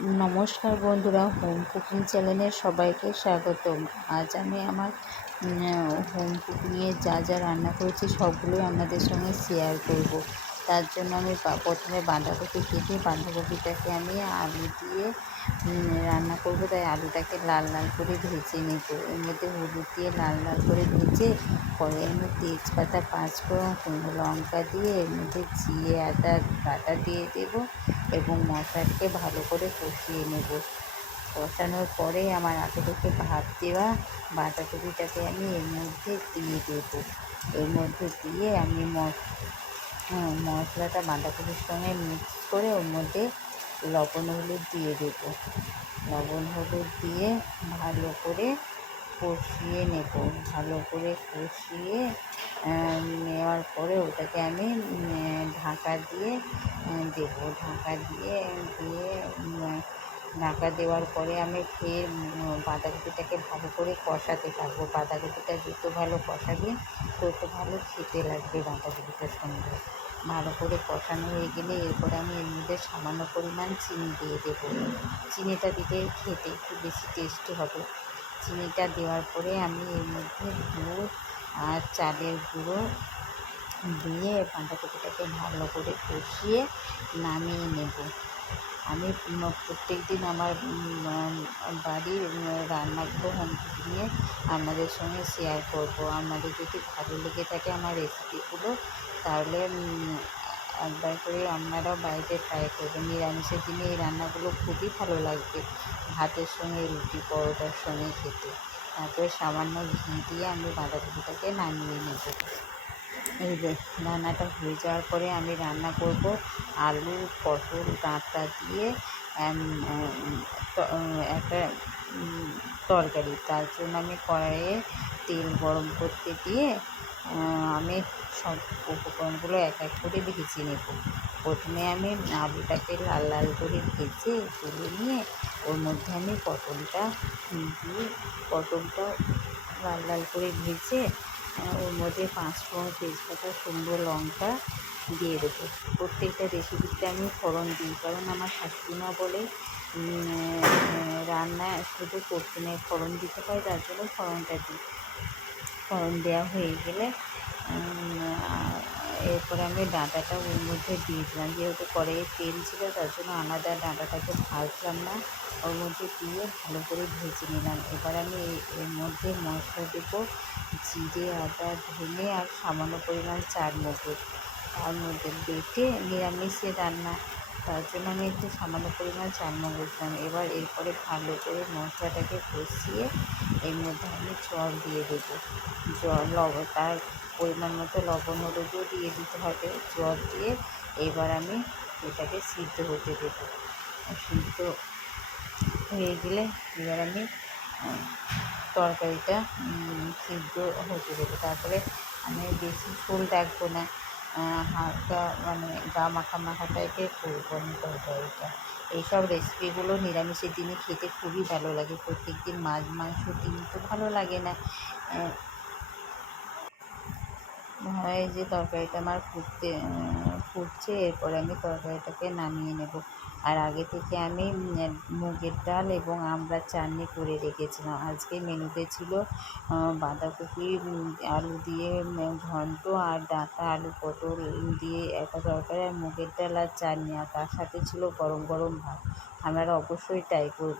নমস্কার বন্ধুরা, home cooking চ্যানেলে সবাইকে স্বাগতম। আজ আমি আমার হোম কুকিংয়ে যা যা রান্না করেছি সবগুলোই আপনাদের সঙ্গে শেয়ার করব। তার জন্য আমি প্রথমে বাঁধাকপি কেটে বাঁধাকপিটাকে আমি আলু দিয়ে রান্না করব, তাই আলুটাকে লাল লাল করে ভেজে নেব। এর মধ্যে হলুদ দিয়ে লাল লাল করে ভেজে পরে আমি তেজপাতা, পাঁচফোড়ন, শুকনো লঙ্কা দিয়ে এর মধ্যে জিরে আদা বাটা দিয়ে দেবো এবং মশলাটাকে ভালো করে কষিয়ে নেব। কষানোর পরে আমার আগে থেকে ভাত দেওয়া বাঁধাকপিটাকে আমি এর মধ্যে দিয়ে দেবো। এর মধ্যে দিয়ে আমি মশলাটা বাঁধাকপির সঙ্গে মিক্স করে ওর মধ্যে লবণ হলুদ দিয়ে দেবো। লবণ হলুদ দিয়ে ভালো করে কষিয়ে নেব। ভালো করে কষিয়ে নেওয়ার পরে ওটাকে আমি ঢাকা দিয়ে দেবো। ঢাকা দেওয়ার পরে আমি ফের বাঁধাকপিটাকে ভালো করে কষাতে থাকবো। বাঁধাকপিটা যত ভালো কষাবে তত ভালো খেতে লাগবে বাঁধাকপিটার সঙ্গে। ভালো করে কষানো হয়ে গেলে এরপরে আমি এর মধ্যে সামান্য পরিমাণ চিনি দিয়ে দেবো। চিনিটা দিলে খেতে একটু বেশি টেস্টি হবে। চিনিটা দেওয়ার পরে আমি এর মধ্যে দুধ আর চালের গুঁড়ো দিয়ে বাঁধাকপিটাকে ভালো করে কষিয়ে নামিয়ে নেব। আমি প্রত্যেক দিন আমার বাড়ির রান্নাগুলো হোম কুকিংয়ে আপনাদের সঙ্গে শেয়ার করব। আপনাদের যদি ভালো লেগে থাকে আমার রেসিপিগুলো, তাহলে একবার করে আপনারাও বাড়িতে ট্রাই করবেন। নিরামিষের দিনে এই রান্নাগুলো খুবই ভালো লাগবে ভাতের সঙ্গে, রুটি পরোটার সঙ্গে খেতে। তারপরে সামান্য ঘি দিয়ে আমি বাঁধাকপিটাকে নামিয়ে নেব। এই যে রান্নাটা হয়ে যাওয়ার পরে আমি রান্না করব আলু পটল ডাঁটা দিয়ে একটা তরকারি। তার জন্য আমি কড়াইয়ে তেল গরম করতে দিয়ে আমি সব উপকরণগুলো এক এক করে ভেজে নেব। প্রথমে আমি আলুটাকে লাল লাল করে ভেজে তুলে নিয়ে ওর মধ্যে আমি পটলটা লাল লাল করে ভেজে ওর মধ্যে পাঁচফোড়ন, তেজপাতা, শুকনো লঙ্কা দিয়ে দেবো। প্রত্যেকটা রেসিপিতে আমি ফোড়ন দিই, কারণ আমার শাশুড়িমা বলে রান্না শুধু করতে নেই, ফোড়ন দিতে হয়, তার জন্য ফোড়নটা দিই। ফোড়ন দেওয়া হয়ে গেলে এরপরে আমি ডাঁটাটা ওর মধ্যে দিয়ে দিলাম। যেহেতু কড়াইয়ে তেল ছিল তার জন্য আলাদা ডাঁটাটাকে ভাজলাম না, ওর মধ্যে দিয়ে ভালো করে ভেজে নিলাম। এবার আমি এর মধ্যে মশলা দেবো জিরে, আদা, ধনে আর সামান্য পরিমাণ চারমগজ। তার মধ্যে বেটে নিরামিষের রান্না, তার জন্য আমি একটু সামান্য পরিমাণ চারমগজ দিলাম। এবার এরপরে ভালো করে মশলাটাকে কষিয়ে এর মধ্যে আমি জল দিয়ে দেবো। তার পরিমাণ মতো লবণ হলুদও দিয়ে দিতে হবে। জল দিয়ে এবার আমি এটাকে সিদ্ধ হতে দেবো। সিদ্ধ হয়ে গেলে এবার আমি তরকারিটা সিদ্ধ হতে দেবো। তারপরে আমি বেশি ঝোল রাখবো না, হালকা গা মাখা টাইপের করবো আমি তরকারিটা। এইসব রেসিপিগুলো নিরামিষের দিনে খেতে খুবই ভালো লাগে। প্রত্যেক দিন মাছ মাংস দিন তো ভালো লাগে না। এই যে তরকারিটা আমার ফুটছে, এরপরে আমি তরকারিটাকে নামিয়ে নেব। আর আগে থেকে আমি মুগের ডাল এবং আমড়ার চাটনি করে রেখেছিলাম। আজকে মেনুতে ছিল বাঁধাকপি আলু দিয়ে ঘন্ট, আর ডাঁটা আলু পটল দিয়ে একটা তরকারি, আর মুগের ডাল আর চাটনি, আর তার সাথে ছিল গরম গরম ভাত। আপনারা অবশ্যই ট্রাই করবেন।